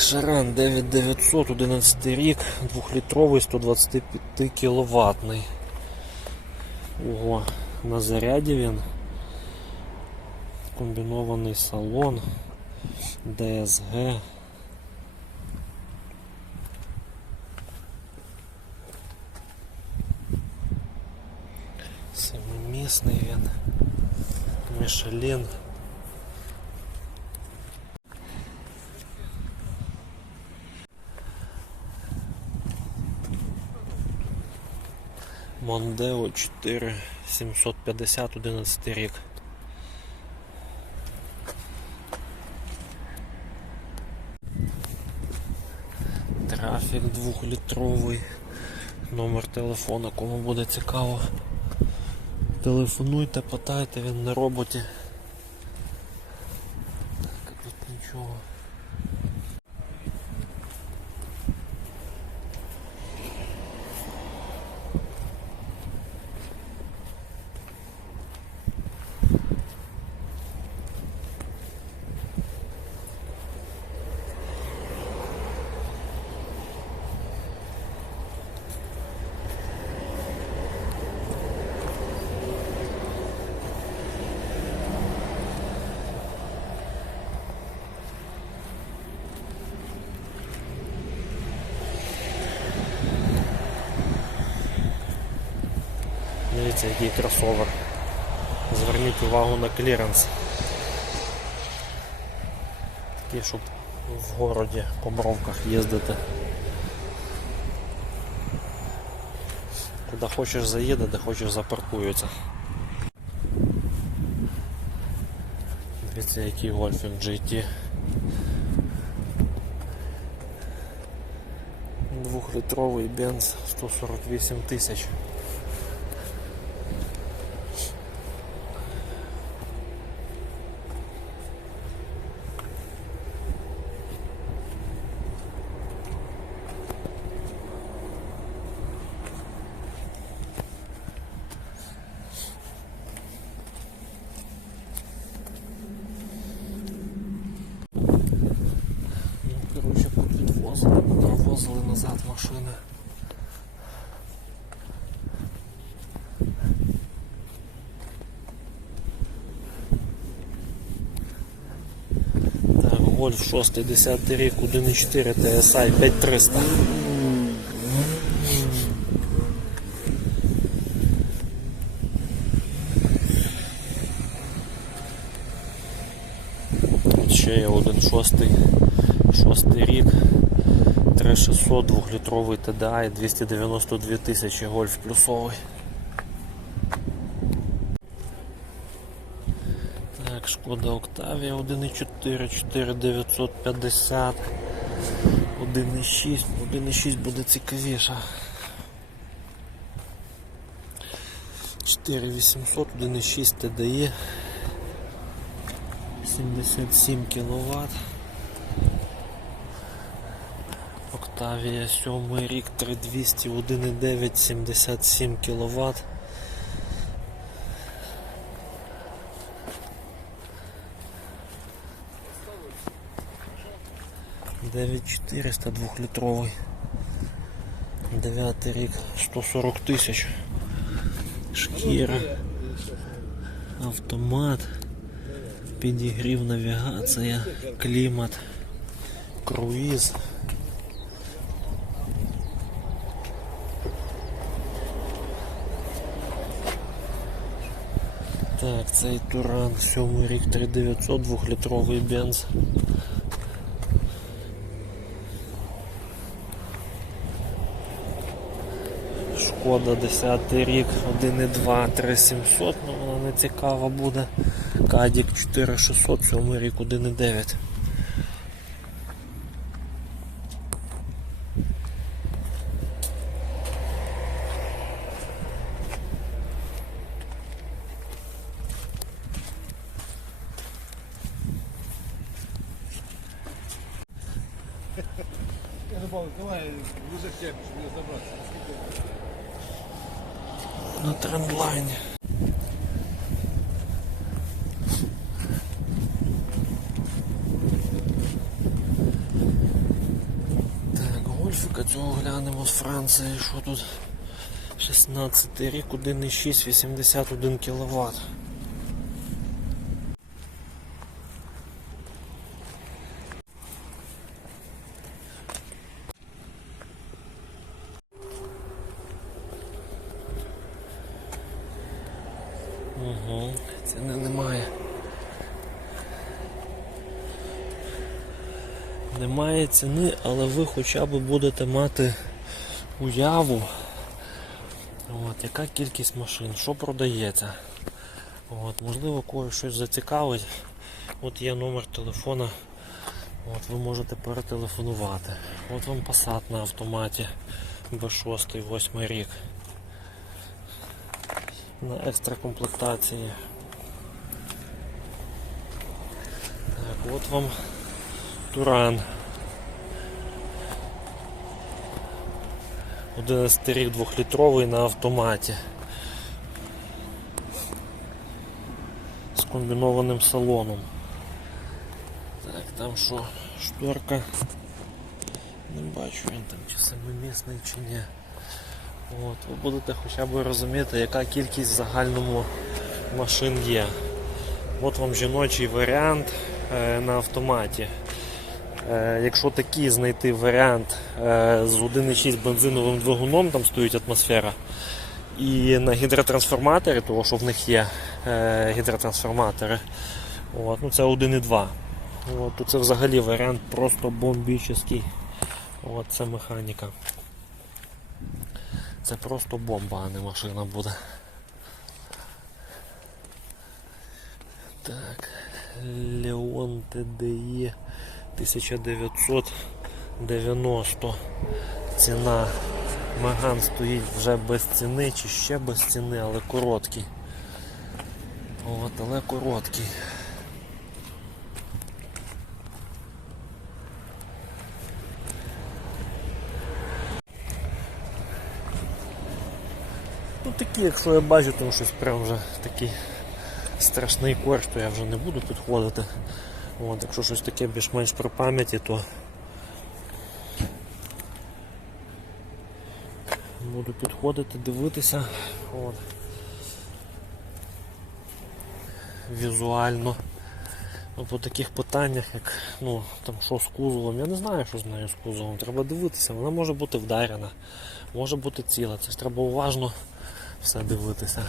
Шаран 9900, 11 рік, 2-літровий, 125 кіловатний. Ого, на заряді він. Комбінований салон, ДСГ. Семимісний він. Мішелін. Мондео 4 750 11 рік. Трафік двохлітровий. Номер телефона, кому буде цікаво. Телефонуйте, питайте, він на роботі. Так, а тут нічого. Дивіться, який кросовер. Зверніть увагу на кліренс. Такий, щоб в городі по бровках їздити. Куди хочеш заїде, де хочеш запаркується. Дивіться, який гольфік GT. Двухлітровий бенз 148 тисяч. Так, Гольф 6, 10 рік, 1.4 TSI 5300. Тут ще є один шостий, шостий рік. 3600, 2-літровий TDI, 292 тисячі гольф плюсовий. Так, шкода Октавія 1.4, 4950, 1.6, 1.6 буде цікавіше. 4800, 1.6 TDI, 77 кВт. Октавія 7 рік 3200 1,9 77 кВт. Дев'ять 400 двохлітровий. Дев'ятий рік 140 тисяч. Шкіра. Автомат. Підігрів навігація, клімат, круїз. Так, цей Туран, 7 рік 3900, 2-літровий бенз. Шкода 10 рік, 1,2, 3700, ну вона не цікава буде. Кадік 4600, 7 рік 1,9. Я добавил, давай ближе к теме, чтобы я забраться на трендлайні. Так, гольфика цього глянемо з Франції, що тут 16 рік, 1,6, 81 кВт. Немає ціни, але ви хоча б будете мати уяву, от, яка кількість машин, що продається. От, можливо, когось щось зацікавить. От є номер телефона, от, ви можете перетелефонувати. От вам Passat на автоматі B6, 8 рік. На екстра комплектації. Так, от вам Туран. 11 рік 2-літровий на автоматі. З комбінованим салоном. Так, там що, шторка. Не бачу він там чи самомісний чи ні. От, ви будете хоча б розуміти, яка кількість в загальному машин є. От вам жіночий варіант е, на автоматі. Е, якщо такий знайти варіант е, з 1,6 бензиновим двигуном, там стоїть атмосфера, і на гідротрансформаторі, тому що в них є е, гідротрансформатори, от, ну це 1,2. От, то це взагалі варіант просто бомбічний. От, це механіка. Це просто бомба, а не машина буде. Так, Leon TDI 1990. Ціна. Маган стоїть вже без ціни чи ще без ціни, але короткий. От, але короткий. Ну такі, якщо я бачу, там щось прям вже такий страшний корч, то я вже не буду підходити. От, якщо щось таке більш-менш про пам'яті, то буду підходити, дивитися. От. Візуально. Ну, по таких питаннях, як ну, там, що з кузовом, я не знаю, що з нею з кузовом. Треба дивитися, вона може бути вдарена, може бути ціла. Це ж треба уважно все дивитися.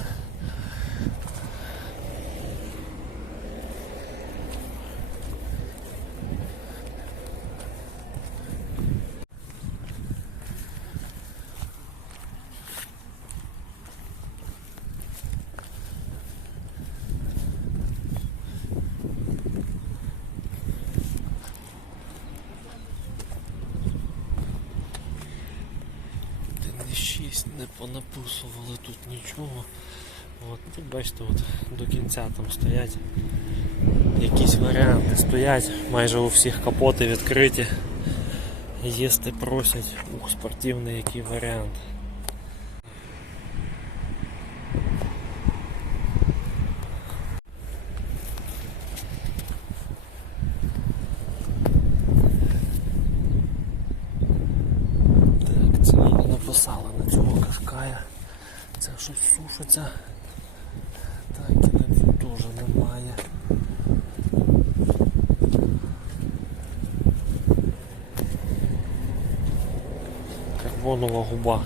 6 не понаписували тут нічого. От, тут бачите, от, до кінця там стоять якісь варіанти стоять, майже у всіх капоти відкриті. Їсти просять, ух, спортивний який варіант. Так, не написали на цього кашкая. Це щось сушиться. Так, на тоже немає. Карбонова губа.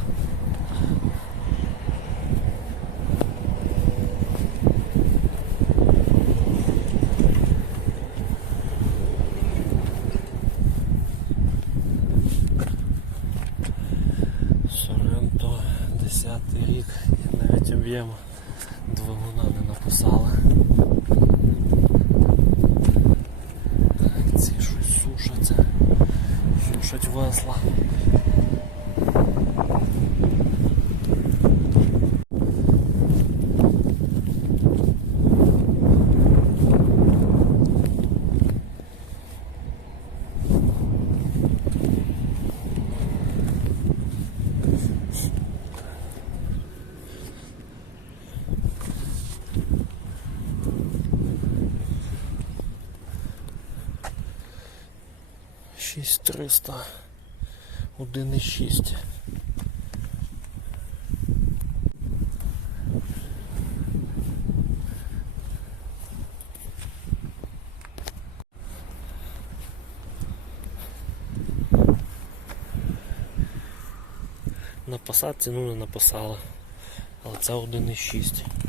Соренто 10 рік і навіть 6300 1,6 На посадці ну не написала, але це 1,6